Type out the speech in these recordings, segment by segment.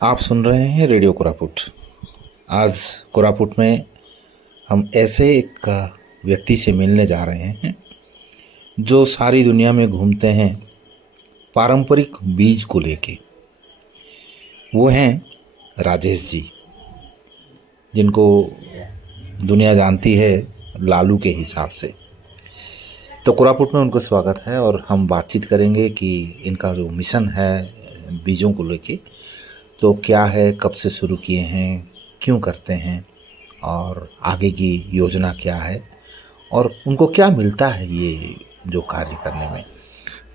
आप सुन रहे हैं रेडियो कोरापुट। आज कोरापुट में हम ऐसे एक व्यक्ति से मिलने जा रहे हैं जो सारी दुनिया में घूमते हैं पारंपरिक बीज को लेके। वो हैं राजेश जी, जिनको दुनिया जानती है लालू के हिसाब से। तो कोरापुट में उनको स्वागत है और हम बातचीत करेंगे कि इनका जो मिशन है बीजों को लेके, तो क्या है, कब से शुरू किए हैं, क्यों करते हैं और आगे की योजना क्या है और उनको क्या मिलता है ये जो कार्य करने में।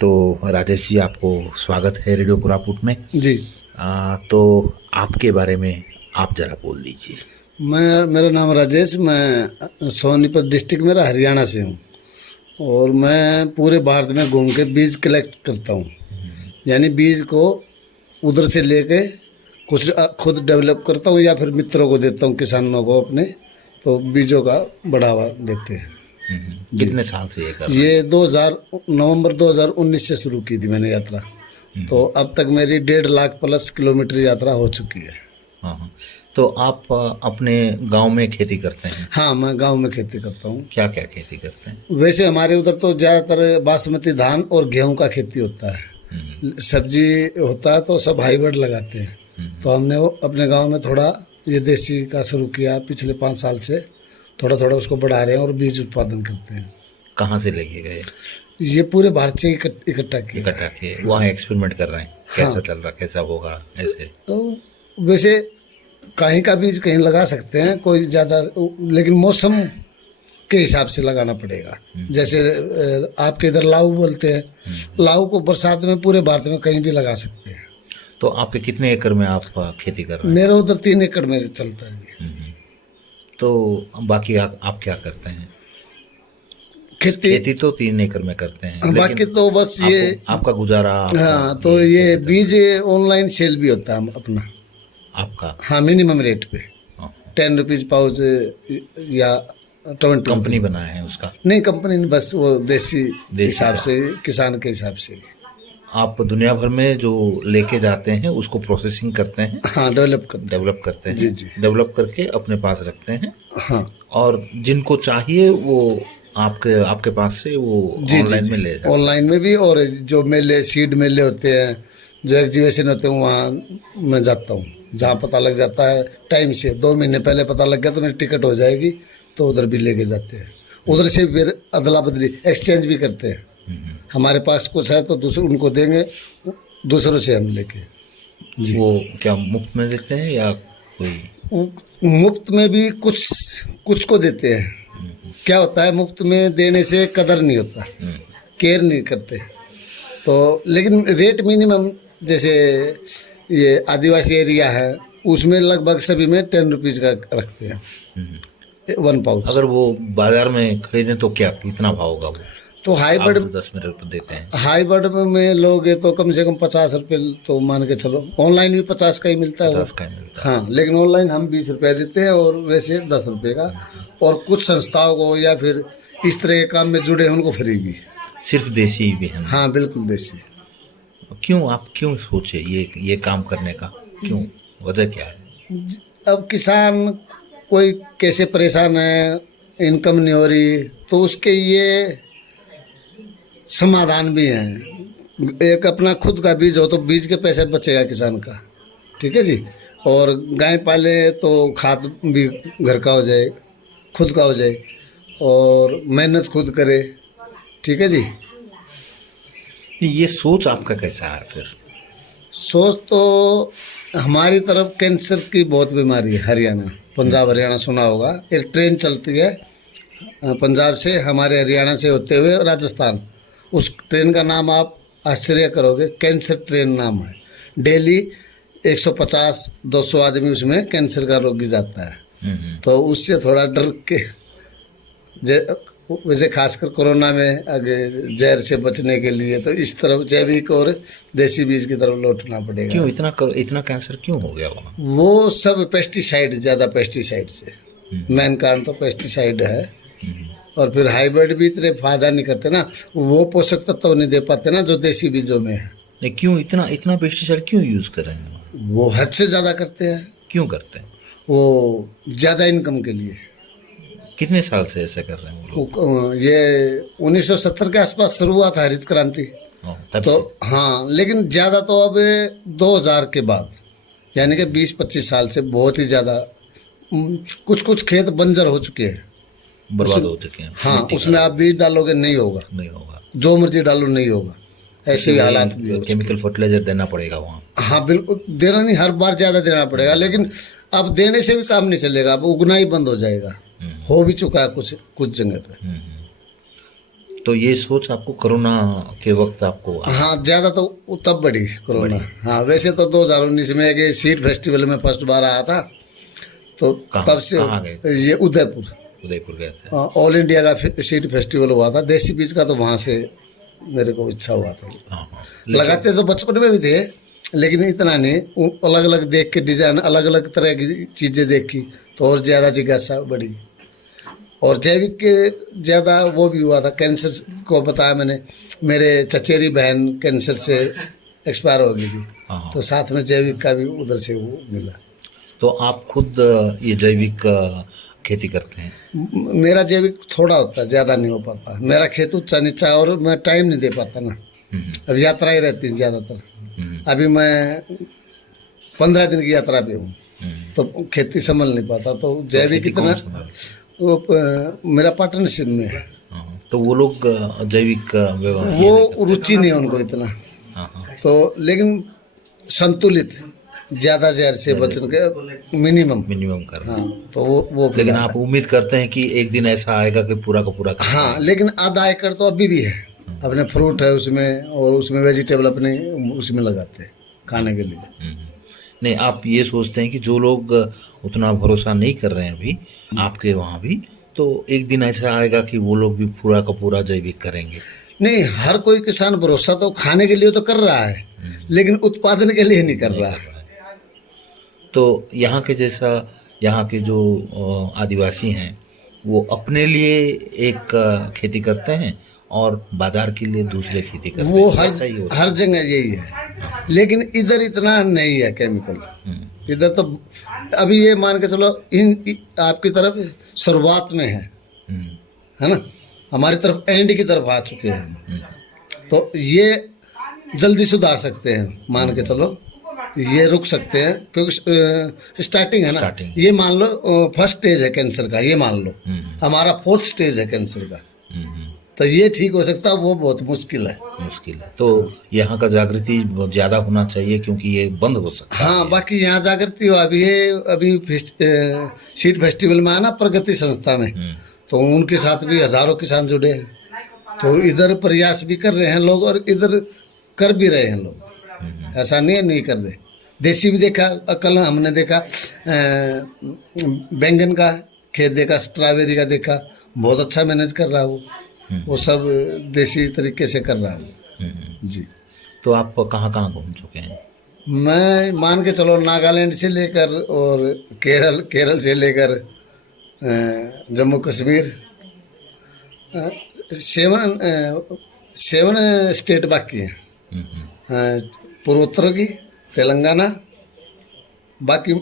तो राजेश जी, आपको स्वागत है रेडियो कोरापुट में जी। तो आपके बारे में आप ज़रा बोल दीजिए। मेरा नाम राजेश, मैं सोनीपत डिस्ट्रिक्ट मेरा हरियाणा से हूँ और मैं पूरे भारत में घूम के बीज कलेक्ट करता हूँ। यानी बीज को उधर से लेके कुछ खुद डेवलप करता हूँ या फिर मित्रों को देता हूँ, किसानों को अपने, तो बीजों का बढ़ावा देते हैं। कितने साल से ये कर रहे हैं? ये नवंबर 2019 से शुरू की थी मैंने यात्रा। तो अब तक मेरी 1.5 लाख प्लस किलोमीटर यात्रा हो चुकी है। हाँ, तो आप अपने गांव में खेती करते हैं? हाँ, मैं गांव में खेती करता हूँ। क्या क्या खेती करते हैं? वैसे हमारे उधर तो ज़्यादातर बासमती धान और गेहूं का खेती होता है। सब्जी होता है तो सब हाइब्रिड लगाते हैं। तो हमने वो अपने गांव में थोड़ा ये देसी का शुरू किया पिछले 5 साल से। थोड़ा थोड़ा उसको बढ़ा रहे हैं और बीज उत्पादन करते हैं। कहाँ से लेके गए? ये पूरे भारत से इकट्ठा किए। वहाँ एक्सपेरिमेंट कर रहे हैं, कैसा हाँ। चल रहा, कैसा होगा ऐसे? तो वैसे कहीं का बीज कहीं लगा सकते हैं, कोई ज़्यादा, लेकिन मौसम के हिसाब से लगाना पड़ेगा। जैसे आपके इधर लाऊ बोलते हैं, लाऊ को बरसात में पूरे भारत में कहीं भी लगा सकते हैं। तो आपके कितने एकड़ में आप खेती कर रहे हैं? मेरा उधर 3 एकड़ में चलता है। तो बाकी आप क्या करते हैं? खेती खेती तो 3 एकड़ में करते हैं, बाकी लेकिन तो बस ये आपका गुजारा हाँ, तो ये बीज ऑनलाइन सेल भी होता है अपना। आपका? हाँ, मिनिमम रेट पे हाँ। 10 रुपीज़ पाउच या 20। कंपनी बनाया है उसका? नहीं, कंपनी नहीं, बस वो देसी देसी हिसाब का। से, किसान के हिसाब से। आप दुनिया भर में जो लेके जाते हैं उसको प्रोसेसिंग करते हैं? हाँ, डेवलप करते हैं। जी जी। डेवलप करके अपने पास रखते हैं। हाँ और जिनको चाहिए वो आपके पास से वो ऑनलाइन में ले जाते हैं? ऑनलाइन में भी, और जो मेले, सीड मेले होते हैं, जो एग्जीबिशन होते हैं, वहाँ मैं जाता हूँ। जहाँ पता लग जाता है टाइम से, 2 महीने पहले पता लग गया तो मेरी टिकट हो जाएगी, तो उधर भी लेके जाते हैं। उधर से फिर अदला बदली एक्सचेंज भी करते हैं। हमारे पास कुछ है तो दूसरे उनको देंगे, दूसरों से हम लेके। जी। वो क्या मुफ्त में देते हैं या कोई? मुफ्त में भी कुछ को देते हैं। क्या होता है, मुफ्त में देने से कदर नहीं होता, केयर नहीं करते। तो लेकिन रेट मिनिमम, जैसे ये आदिवासी एरिया है उसमें लगभग सभी में 10 रुपीज़ का रखते हैं 1 पाउच। अगर वो बाजार में खरीदें तो क्या, कितना भाव होगा वो? तो हाइब्रिड, 10 रुपये देते हैं। हाइब्रिड में लोगे तो कम से कम 50 रुपये तो मान के चलो। ऑनलाइन भी 50 का ही मिलता है। 50 का ही मिलता है। हाँ, लेकिन ऑनलाइन हम 20 रुपये देते हैं और वैसे 10 रुपये का। और कुछ संस्थाओं को या फिर इस तरह के काम में जुड़े हैं उनको फ्री भी। सिर्फ देसी भी है? हाँ, बिल्कुल देसी। आप क्यों सोचे ये काम करने का? क्यों, वजह क्या है? अब किसान कोई कैसे परेशान है, इनकम नहीं हो रही, तो उसके ये समाधान भी हैं। एक अपना खुद का बीज हो तो बीज के पैसे बचेगा किसान का, ठीक है जी। और गाय पाले तो खाद भी घर का हो जाए, खुद का हो जाए, और मेहनत खुद करे, ठीक है जी। ये सोच आपका कैसा है फिर? सोच तो हमारी तरफ कैंसर की बहुत बीमारी है। हरियाणा, पंजाब हरियाणा सुना होगा, एक ट्रेन चलती है पंजाब से हमारे हरियाणा से होते हुए राजस्थान। उस ट्रेन का नाम आप आश्चर्य करोगे, कैंसर ट्रेन नाम है। डेली 150-200 आदमी उसमें कैंसर का रोगी जाता है। तो उससे थोड़ा डर के, वैसे खासकर कोरोना में आगे जहर से बचने के लिए तो इस तरफ जैविक और देसी बीज की तरफ लौटना पड़ेगा। क्यों इतना कैंसर क्यों हो गया वहाँ? वो सब पेस्टिसाइड, ज़्यादा पेस्टिसाइड से मेन कारण तो पेस्टिसाइड है। और फिर हाइब्रिड भी इतने फायदा नहीं करते ना, वो पोषक तत्व नहीं दे पाते ना जो देसी बीजों में है। नहीं, क्यों इतना पेस्टिसाइड क्यों यूज़ कर रहे हैं? वो हद से ज़्यादा करते हैं। क्यों करते हैं? वो ज़्यादा इनकम के लिए। कितने साल से ऐसे कर रहे हैं वो लोग? ये 1970 के आसपास शुरू हुआ था हरित क्रांति। तब तो से? हाँ, लेकिन ज़्यादा तो अब 2000 के बाद, यानी कि 20-25 साल से बहुत ही ज़्यादा कुछ कुछ खेत बंजर हो चुके हैं, बर्बाद हो चुके हैं। हाँ, मिट्टी उसमें आप बीज डालोगे नहीं होगा, नहीं होगा। जो मर्जी डालो नहीं होगा, ऐसे ही हालात भी हो चुके हैं। केमिकल फर्टिलाइजर देना पड़ेगा वहाँ। हाँ बिल्कुल, देना नहीं, हर बार ज़्यादा देना पड़ेगा, लेकिन अब देने से भी काम नहीं चलेगा, अब उगना ही बंद हो जाएगा। हो भी चुका है कुछ कुछ जगह पे। तो ये सोच आपको कोरोना के वक्त आपको हाँ, ज़्यादा तो तब बढ़ी कोरोना। हाँ, वैसे तो 2019 में एक सीड फेस्टिवल में फर्स्ट बार आया था, तो तब से कहाँ गए थे? ये उदयपुर गए थे। ऑल इंडिया का सीड फेस्टिवल हुआ था, देसी बीज का, तो वहाँ से मेरे को इच्छा हुआ था। हाँ। लगाते तो बचपन में भी थे, लेकिन इतना नहीं, अलग अलग देख के डिजाइन, अलग अलग तरह की चीज़ें देखी तो और ज़्यादा जिज्ञासा बढ़ी। और जैविक के ज़्यादा वो भी हुआ था, कैंसर को बताया मैंने, मेरे चचेरी बहन कैंसर से एक्सपायर हो गई थी, तो साथ में जैविक का भी उधर से वो मिला। तो आप खुद ये जैविक खेती करते हैं? मेरा जैविक थोड़ा होता है, ज़्यादा नहीं हो पाता, मेरा खेत ऊंचा नीचा और मैं टाइम नहीं दे पाता ना। अब यात्रा ही रहती है ज़्यादातर। अभी मैं 15 दिन की यात्रा पे हूँ, तो खेती संभल नहीं पाता, तो जैविक इतना वो मेरा पार्टनरशिप में है। तो वो लोग जैविक वो रुचि नहीं है उनको इतना, तो लेकिन संतुलित, ज़्यादा जहर से बचने के मिनिमम कर। हाँ, तो वो लेकिन आप उम्मीद करते हैं कि एक दिन ऐसा आएगा कि पूरा का पूरा? हाँ, लेकिन आधा एकड़ तो अभी भी है, अपने फ्रूट है उसमें, और उसमें वेजिटेबल अपने उसमें लगाते हैं खाने के लिए। नहीं, आप ये सोचते हैं कि जो लोग उतना भरोसा नहीं कर रहे हैं अभी आपके वहाँ भी, तो एक दिन ऐसा आएगा कि वो लोग भी पूरा का पूरा जैविक करेंगे? नहीं, हर कोई किसान भरोसा तो खाने के लिए तो कर रहा है, लेकिन उत्पादन के लिए नहीं कर रहा है। तो यहाँ के जैसा, यहाँ के जो आदिवासी हैं वो अपने लिए एक खेती करते हैं और बाजार के लिए दूसरे खेती करते हैं। वो हर जगह यही है, लेकिन इधर इतना नहीं है केमिकल। इधर तो अभी ये मान के चलो, आपकी तरफ शुरुआत में है ना, हमारी तरफ एंड की तरफ आ चुके हैं, तो ये जल्दी सुधार सकते हैं, मान के चलो ये रुक सकते हैं, क्योंकि स्टार्टिंग है ना। ये मान लो फर्स्ट स्टेज है कैंसर का, ये मान लो हमारा 4th स्टेज है कैंसर का, तो ये ठीक हो सकता है, वो बहुत मुश्किल है। तो यहाँ का जागृति ज़्यादा होना चाहिए, क्योंकि ये बंद हो सकता है। हाँ, बाकी यहाँ जागृति हुआ अभी है, अभी सीड फेस्टिवल में आना प्रगति संस्था में, तो उनके साथ भी हजारों किसान जुड़े हैं, तो इधर प्रयास भी कर रहे हैं लोग और इधर कर भी रहे हैं लोग, ऐसा नहीं है नहीं कर रहे। देसी भी देखा, कल हमने देखा बैंगन का खेत देखा, स्ट्रॉबेरी का देखा, बहुत अच्छा मैनेज कर रहा है वो सब देसी तरीके से कर रहा है जी। तो आप कहाँ कहाँ घूम चुके हैं? मैं मान के चलो नागालैंड से लेकर और केरल से लेकर जम्मू कश्मीर, 7 स्टेट बाकी हैं, पूर्वोत्तर की, तेलंगाना, बाकी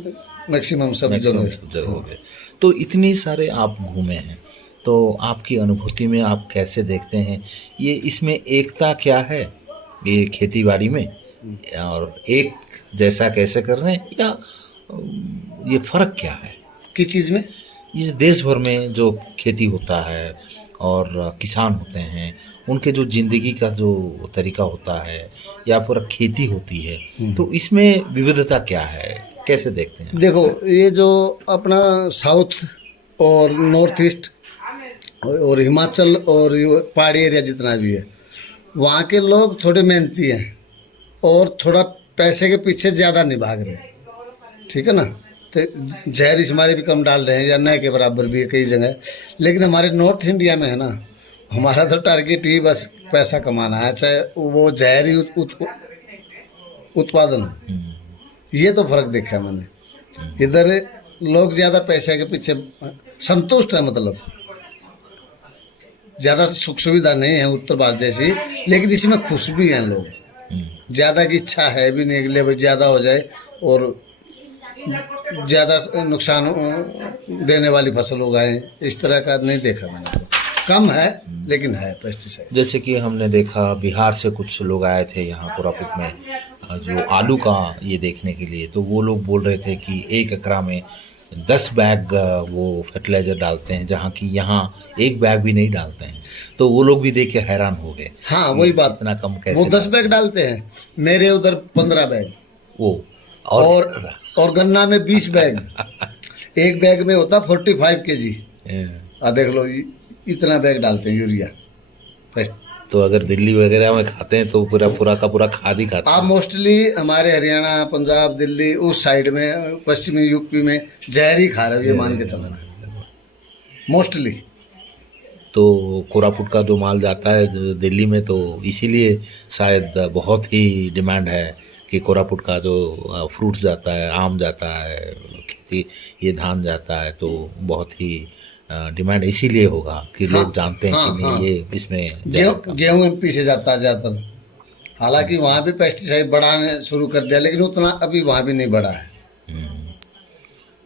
मैक्सिमम सब जगह हो गए। तो इतनी सारे आप घूमे हैं, तो आपकी अनुभूति में आप कैसे देखते हैं ये, इसमें एकता क्या है ये खेती बाड़ी में, और एक जैसा कैसे कर रहे हैं, या ये फर्क क्या है? किस चीज़ में? ये देश भर में जो खेती होता है और किसान होते हैं, उनके जो जिंदगी का जो तरीका होता है या फिर खेती होती है, तो इसमें विविधता क्या है, कैसे देखते हैं? देखो, ये जो अपना साउथ और नॉर्थ ईस्ट और हिमाचल और पहाड़ी एरिया जितना भी है, वहाँ के लोग थोड़े मेहनती हैं और थोड़ा पैसे के पीछे ज़्यादा नहीं भाग रहे, ठीक है ना, तो जहर हमारे भी कम डाल रहे हैं, या नए के बराबर भी है कई जगह। लेकिन हमारे नॉर्थ इंडिया में है ना, हमारा तो टारगेट ही बस पैसा कमाना है, चाहे वो जहरी उत्पादन हो। ये तो फर्क देखा मैंने। इधर लोग ज़्यादा पैसे के पीछे संतुष्ट है, मतलब ज़्यादा सुख सुविधा नहीं है उत्तर भारत जैसी, लेकिन इसमें खुश भी हैं लोग। ज़्यादा की इच्छा है भी नहीं, ले भाई ज़्यादा हो जाए, और ज़्यादा नुकसान देने वाली फसल उगाएं, इस तरह का नहीं देखा मैंने। तो कम है लेकिन है पेस्टिसाइड। जैसे कि हमने देखा बिहार से कुछ लोग आए थे यहाँ कोरापुट में जो आलू का ये देखने के लिए, तो वो लोग बोल रहे थे कि 1 एकड़ में 10 बैग वो फर्टिलाइज़र डालते हैं, जहाँ की यहाँ 1 बैग भी नहीं डालते हैं। तो वो लोग भी देख के हैरान हो गए। हाँ वही बात, इतना कम कैसे? वो 10 बैग डालते हैं, मेरे उधर 15 बैग वो और गन्ना में 20 बैग। एक बैग में होता 45 kg। देख लो इतना बैग डालते हैं यूरिया। तो अगर दिल्ली वगैरह में खाते हैं तो पूरा का पूरा खाद ही खाते आप हैं। मोस्टली हमारे हरियाणा, पंजाब, दिल्ली उस साइड में, पश्चिमी यूपी में जहर ही खा रहे हो, ये मान के चलना मोस्टली। तो कोरापुट का जो माल जाता है दिल्ली में, तो इसीलिए शायद बहुत ही डिमांड है कि कोरापुट का जो फ्रूट जाता है, आम जाता है, खेती ये धान जाता है, तो बहुत ही डिमांड इसीलिए होगा कि लोग जानते हैं कि नहीं ये इसमें गेहूं एमपी से जाता है ज़्यादातर। हालांकि वहाँ भी पेस्टिसाइड बढ़ाने शुरू कर दिया, लेकिन उतना अभी वहाँ भी नहीं बढ़ा है।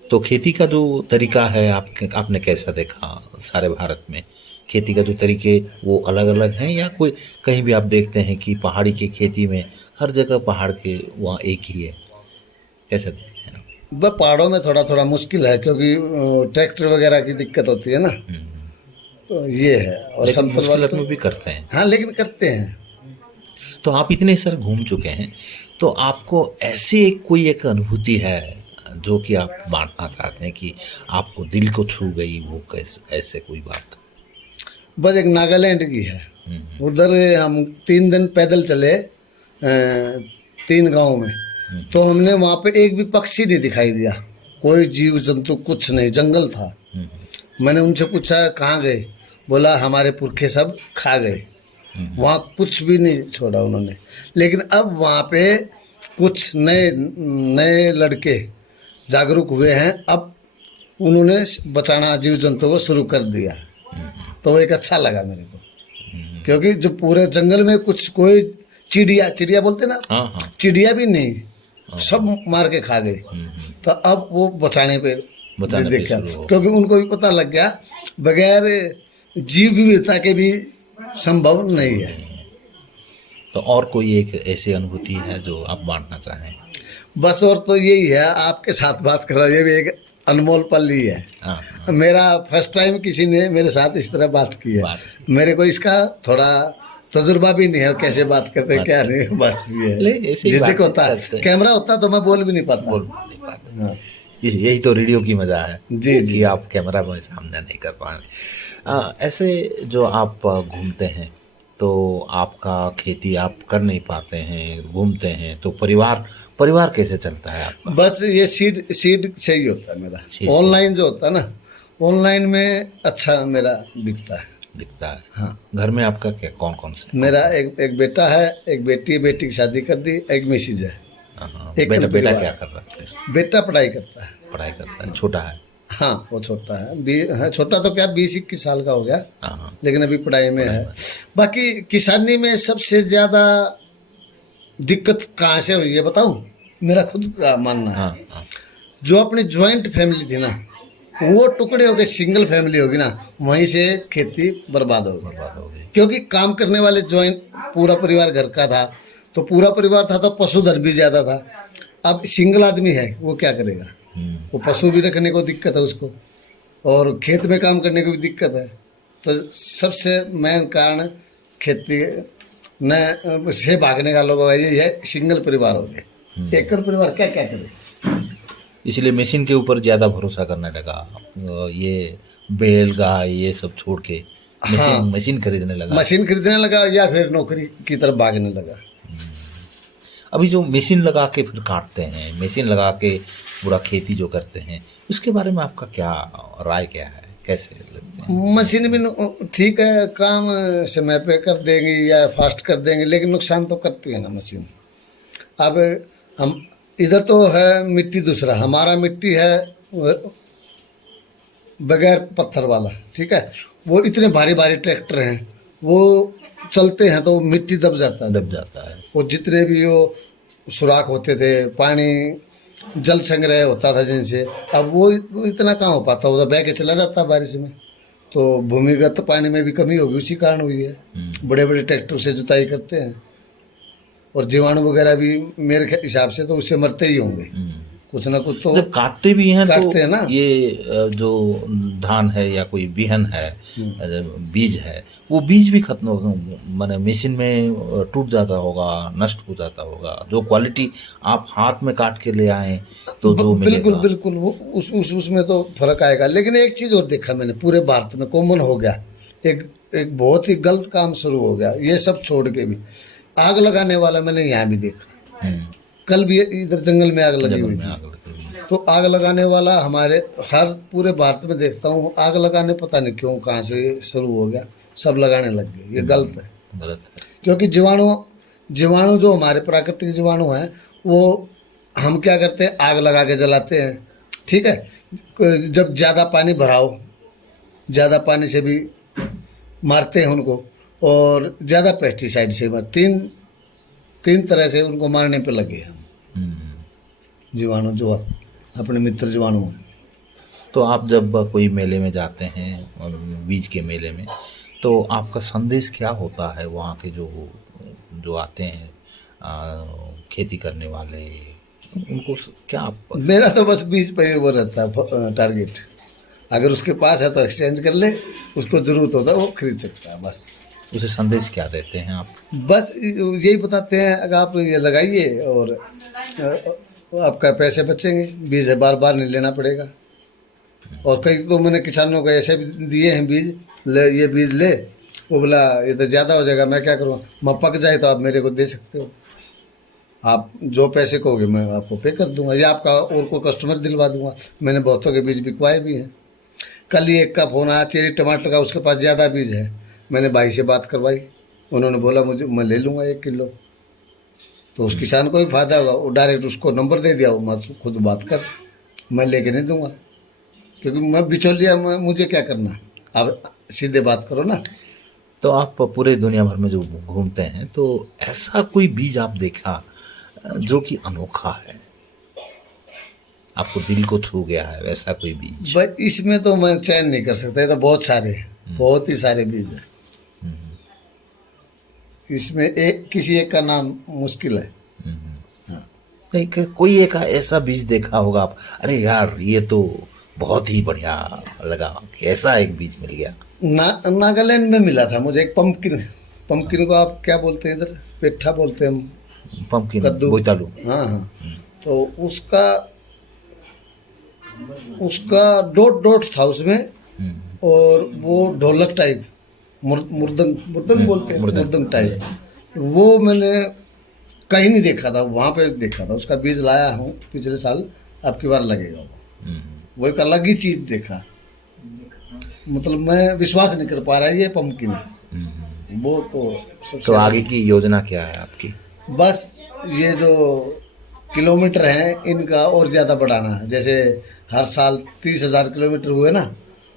तो खेती का जो तरीका है आपने कैसा देखा? सारे भारत में खेती का जो तरीके वो अलग अलग हैं, या कोई कहीं भी आप देखते हैं कि पहाड़ी की खेती में हर जगह पहाड़ के वहाँ एक ही है? कैसा देखते हैं आप? वह पहाड़ों में थोड़ा थोड़ा मुश्किल है, क्योंकि ट्रैक्टर वगैरह की दिक्कत होती है ना, तो ये है। और समतल वाले में भी करते हैं। हाँ लेकिन करते हैं। तो आप इतने सर घूम चुके हैं, तो आपको ऐसी कोई एक अनुभूति है जो कि आप बांटना चाहते हैं कि आपको दिल को छू गई, वो कैसे ऐसे कोई बात? बस एक नागालैंड की है। उधर हम 3 दिन पैदल चले 3 गांव में, तो हमने वहाँ पे एक भी पक्षी नहीं दिखाई दिया, कोई जीव जंतु कुछ नहीं, जंगल था। मैंने उनसे पूछा कहाँ गए, बोला हमारे पुरखे सब खा गए, वहाँ कुछ भी नहीं छोड़ा उन्होंने। लेकिन अब वहाँ पे कुछ नए लड़के जागरूक हुए हैं, अब उन्होंने बचाना जीव जंतु को शुरू कर दिया, तो एक अच्छा लगा मेरे को। क्योंकि जो पूरे जंगल में कुछ कोई चिड़िया बोलते ना, चिड़िया भी नहीं, सब मार के खा गए। तो अब वो बचाने पे देखा, क्योंकि उनको भी पता लग गया बगैर जीव विविधता के भी संभव नहीं है। तो और कोई एक ऐसी अनुभूति है जो आप बांटना चाहें? बस और तो यही है, आपके साथ बात कर रहा हूँ, ये भी एक अनमोल पल ही है। मेरा फर्स्ट टाइम किसी ने मेरे साथ इस तरह बात की है। मेरे को इसका थोड़ा तजुर्बा भी नहीं है, कैसे बात करते क्या नहीं, बस ये झिझक होता है। कैमरा होता तो मैं बोल भी नहीं पाता। यही तो रेडियो की मजा है जी कि आप कैमरा में सामने नहीं कर पा। ऐसे जो आप घूमते हैं तो आपका खेती आप कर नहीं पाते हैं, घूमते हैं, तो परिवार कैसे चलता है आपका? बस ये सीड चाहिए होता है मेरा। ऑनलाइन जो होता है ना, ऑनलाइन में अच्छा मेरा दिखता है। हाँ। घर में आपका क्या कौन कौन से? मेरा एक बेटा है, एक बेटी है, बेटी की शादी कर दी, एक मिसेज है। एक बेटा क्या कर रहा है? बेटा पढ़ाई करता है। छोटा है? हाँ वो छोटा है, छोटा तो क्या 20-21 साल का हो गया, लेकिन अभी पढ़ाई में है। बाकी किसानी में सबसे ज़्यादा दिक्कत कहाँ से हुई है बताऊँ? मेरा खुद का मानना है, जो अपनी ज्वाइंट फैमिली थी ना, वो टुकड़े हो गए, सिंगल फैमिली होगी ना, वहीं से खेती बर्बाद हो गई। क्योंकि काम करने वाले ज्वाइंट पूरा परिवार घर का था, तो पूरा परिवार था तो पशुधन भी ज़्यादा था। अब सिंगल आदमी है, वो क्या करेगा? वो पशु भी रखने को दिक्कत है उसको, और खेत में काम करने को भी दिक्कत है। तो सबसे मेन कारण खेती न से भागने का लोगों का यही है, सिंगल परिवार हो गए। एकल परिवार क्या क्या करे? इसलिए मशीन के ऊपर ज़्यादा भरोसा करने लगा, ये बैल गाय ये सब छोड़ के मशीन खरीदने लगा, या फिर नौकरी की तरफ भागने लगा। अभी जो मशीन लगा के फिर काटते हैं, मशीन लगा के पूरा खेती जो करते हैं, उसके बारे में आपका क्या राय क्या है, कैसे लगते हैं? मशीन भी ठीक है, काम समय पे कर देंगी या फास्ट कर देंगे, लेकिन नुकसान तो करती है ना मशीन। अब हम इधर तो है मिट्टी दूसरा, हमारा मिट्टी है बगैर पत्थर वाला, ठीक है। वो इतने भारी भारी ट्रैक्टर हैं, वो चलते हैं तो मिट्टी दब जाता है। वो जितने भी वो सुराख होते थे, पानी जल संग्रह होता था जिनसे, अब वो इतना कहाँ हो पाता, उधर बह के चला जाता बारिश में। तो भूमिगत पानी में भी कमी होगी, उसी कारण हुई है। बड़े बड़े ट्रैक्टर से जुताई करते हैं, और जीवाणु वगैरह भी मेरे हिसाब से तो उससे मरते ही होंगे, कुछ ना कुछ तो जब काटते भी हैं काटते तो हैं ना। ये जो धान है या कोई बिहन है, बीज है, वो बीज भी खत्म हो, माने मशीन में टूट जाता होगा, नष्ट हो जाता होगा। जो क्वालिटी आप हाथ में काट के ले आए तो जो बिल्कुल मिलेगा। बिल्कुल, वो उसमें तो फर्क आएगा। लेकिन एक चीज़ और देखा मैंने, पूरे भारत में कॉमन हो गया, एक एक बहुत ही गलत काम शुरू हो गया। ये सब छोड़ के भी आग लगाने वाला मैंने यहाँ भी देखा। कल भी इधर जंगल में आग लगी हुई थी। तो आग लगाने वाला हमारे हर पूरे भारत में देखता हूँ, आग लगाने पता नहीं क्यों कहाँ से शुरू हो गया, सब लगाने लग गए। ये गलत है, गलत है। क्योंकि जीवाणु जो हमारे प्राकृतिक जीवाणु हैं, वो हम क्या करते हैं, आग लगा के जलाते हैं। ठीक है, जब ज़्यादा पानी भराओ, ज़्यादा पानी से भी मारते हैं उनको, और ज़्यादा पेस्टिसाइड से तीन तरह से उनको मारने पे लगे हैं हम। जीवाणु जो अपने मित्र जीवाणु हैं। तो आप जब कोई मेले में जाते हैं, और बीज के मेले में, तो आपका संदेश क्या होता है वहाँ के जो आते हैं खेती करने वाले, उनको क्या आप? मेरा तो बस बीज पर ही वो रहता है टारगेट। अगर उसके पास है तो एक्सचेंज कर ले, उसको ज़रूरत होता है वो खरीद सकता है। बस उसे संदेश क्या देते हैं आप? बस यही बताते हैं, अगर आप ये लगाइए और आपका पैसे बचेंगे, बीज है बार बार नहीं लेना पड़ेगा। और कई तो मैंने किसानों को ऐसे भी दिए हैं बीज, ले ये बीज ले, वो बोला ये तो ज़्यादा हो जाएगा, मैं क्या करूँ, मैं पक जाए तो आप मेरे को दे सकते हो, आप जो पैसे कहोगे मैं आपको पे कर दूंगा, या आपका और कोई कस्टमर दिलवा दूंगा। मैंने बहुतों के बीज बिकवाए भी हैं। कल ही एक का फ़ोन आया चेरी टमाटर का, उसके पास ज़्यादा बीज है, मैंने भाई से बात करवाई, उन्होंने बोला मैं ले लूँगा 1 किलो। तो उस किसान को भी फायदा होगा, वो डायरेक्ट उसको नंबर दे दिया, मैं तू खुद बात कर, मैं लेके नहीं दूंगा, क्योंकि मैं बिचौलिया, मुझे क्या करना, आप सीधे बात करो ना। तो आप पूरे दुनिया भर में जो घूमते हैं, तो ऐसा कोई बीज आप देखा जो कि अनोखा है, आपको दिल को छू गया है, वैसा कोई बीज? बस इसमें तो मैं चयन नहीं कर सकता, ये तो बहुत सारे, बहुत ही सारे बीज हैं। इसमें किसी एक का नाम मुश्किल है। नहीं, कोई एक ऐसा बीज देखा होगा आप, अरे यार ये तो बहुत ही बढ़िया लगा, ऐसा एक बीज मिल गया? नागालैंड में मिला था मुझे एक पंपकिन को आप क्या बोलते हैं इधर, पेठा बोलते हैं हम, पंपकिन, कद्दू, बोईतालू। हाँ हाँ। तो उसका डोट था उसमें, और वो ढोलक टाइप, मुर्दंग बोलते हैं, मुर्दंग टाइप, वो मैंने कहीं नहीं देखा था, वहाँ पे देखा था। उसका बीज लाया हूँ पिछले साल, अब की बार लगेगा वो एक अलग ही चीज़ देखा, मतलब मैं विश्वास नहीं कर पा रहा ये पंपकिन है वो। तो सबसे तो आगे की योजना क्या है आपकी? बस ये जो किलोमीटर हैं इनका और ज़्यादा बढ़ाना है। जैसे हर साल 30,000 किलोमीटर हुए ना,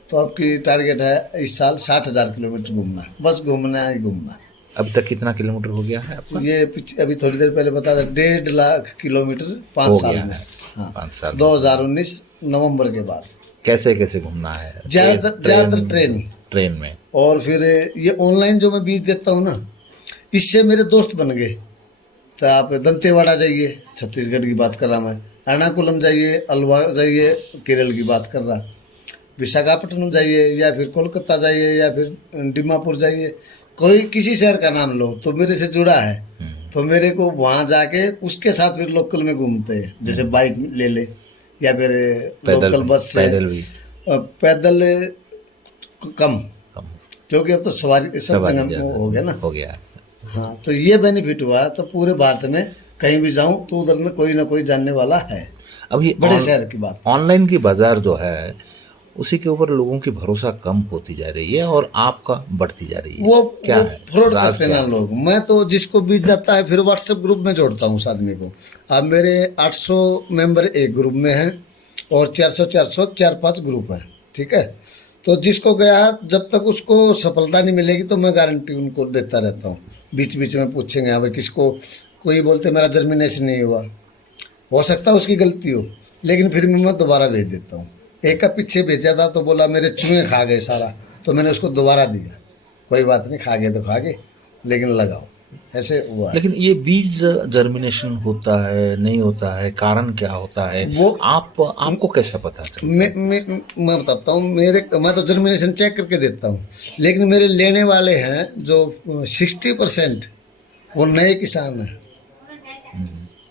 तो आपकी टारगेट है इस साल 60,000 किलोमीटर घूमना, बस घूमना ही घूमना। अभी तक कितना किलोमीटर हो गया है आपका? ये अभी थोड़ी देर पहले बता था, 1.5 लाख किलोमीटर 5 साल में। हाँ, 5 साल, 2019 नवंबर के बाद। कैसे कैसे घूमना है? ज़्यादातर ट्रेन में। और फिर ये ऑनलाइन जो मैं बीज देता हूँ ना, इससे मेरे दोस्त बन गए। तो आप दंतेवाड़ा जाइए, छत्तीसगढ़ की बात कर रहा मैं, एर्नाकुलम जाइए, अलवा जाइए, केरल की बात कर रहा, विशाखापट्टनम जाइए, या फिर कोलकाता जाइए, या फिर डिमापुर जाइए, कोई किसी शहर का नाम लो तो मेरे से जुड़ा है। तो मेरे को वहाँ जाके उसके साथ फिर लोकल में घूमते हैं, जैसे बाइक ले ले, या फिर लोकल बस से, पैदल कम, क्योंकि अब तो सवारी सब जगह हो गया ना, हो गया। हाँ, तो ये बेनिफिट हुआ। तो पूरे भारत में कहीं भी जाऊं तो उधर में कोई ना कोई जानने वाला है। अब ये बड़े शहर की बात, ऑनलाइन की बाजार जो है, उसी के ऊपर लोगों की भरोसा कम होती जा रही है और आपका बढ़ती जा रही है। वो क्या है फ्रॉड करते हैं ना लोग। मैं तो जिसको बीज जाता है फिर व्हाट्सएप ग्रुप में जोड़ता हूँ उस आदमी को। अब मेरे 800 मेंबर एक ग्रुप में हैं और 400 4-5 ग्रुप हैं, ठीक है। तो जिसको गया, जब तक उसको सफलता नहीं मिलेगी तो मैं गारंटी उनको देता रहता हूँ। बीच बीच में पूछेंगे, हाँ भाई किसको, कोई बोलते मेरा जर्मिनेशन नहीं हुआ, हो सकता है उसकी गलती हो, लेकिन फिर मैं दोबारा भेज देता हूँ। एक का पीछे भेजा था तो बोला मेरे चूहे खा गए सारा, तो मैंने उसको दोबारा दिया। कोई बात नहीं, खा गए तो खा गए, लेकिन लगाओ, ऐसे हुआ है। लेकिन ये बीज जर्मिनेशन होता है नहीं होता है, कारण क्या होता है, वो आपको कैसे पता चलता है? मैं बताता हूँ, मैं तो जर्मिनेशन चेक करके देता हूँ, लेकिन मेरे लेने वाले हैं जो 60% वो नए किसान हैं,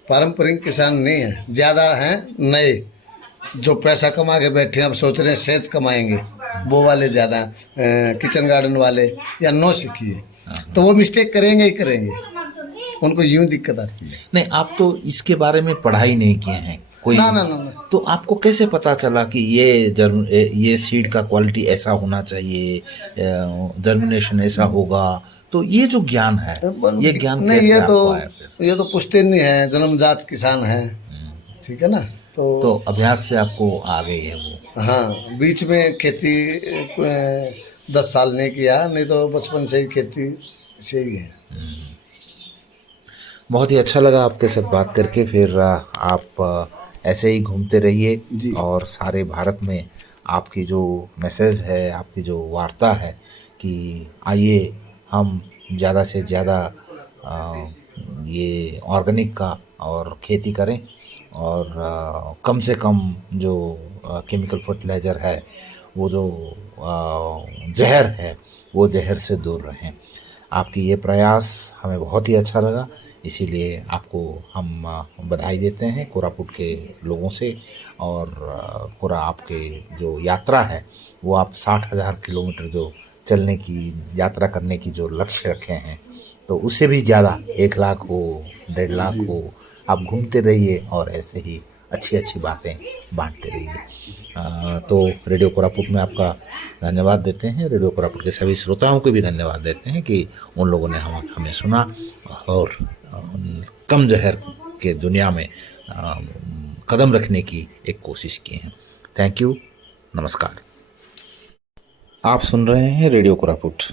पारंपरिक किसान नहीं है, ज़्यादा हैं नए जो पैसा कमा के बैठे हैं, अब सोच रहे हैं सेहत कमाएंगे, वो वाले ज़्यादा किचन गार्डन वाले या नौ सीखिए, तो वो मिस्टेक करेंगे ही करेंगे, उनको यूं दिक्कत आती है। नहीं, आप तो इसके बारे में पढ़ाई नहीं किए हैं कोई? ना ना ना ना, तो आपको कैसे पता चला कि ये सीड का क्वालिटी ऐसा होना चाहिए, जर्मिनेशन ऐसा होगा? तो ये जो ज्ञान है, ये ज्ञान नहीं, कैसे आपको आया फिर? ये तो पुश्तैनी है, जन्मजात किसान है, ठीक है ना। तो अभ्यास से आपको आ गई है वो? हाँ, बीच में खेती 10 साल नहीं किया, नहीं तो बचपन से ही खेती से ही है। बहुत ही अच्छा लगा आपके साथ बात करके। फिर आप ऐसे ही घूमते रहिए और सारे भारत में आपकी जो मैसेज है, आपकी जो वार्ता है कि आइए हम ज़्यादा से ज़्यादा ये ऑर्गेनिक का और खेती करें और कम से कम जो केमिकल फर्टिलाइज़र है, वो जो जहर है, वो जहर से दूर रहें। आपकी ये प्रयास हमें बहुत ही अच्छा लगा, इसीलिए आपको हम बधाई देते हैं कोरापुट के लोगों से। और पूरा आपके जो यात्रा है वो आप 60,000 किलोमीटर जो चलने की, यात्रा करने की जो लक्ष्य रखे हैं, तो उससे भी ज़्यादा 1 लाख हो, 1.5 लाख हो, आप घूमते रहिए और ऐसे ही अच्छी अच्छी बातें बांटते रहिए। तो रेडियो कोरापुट में आपका धन्यवाद देते हैं, रेडियो कोरापुट के सभी श्रोताओं को भी धन्यवाद देते हैं कि उन लोगों ने हमें सुना और कम जहर के दुनिया में कदम रखने की एक कोशिश की है। थैंक यू, नमस्कार। आप सुन रहे हैं रेडियो कोरापुट।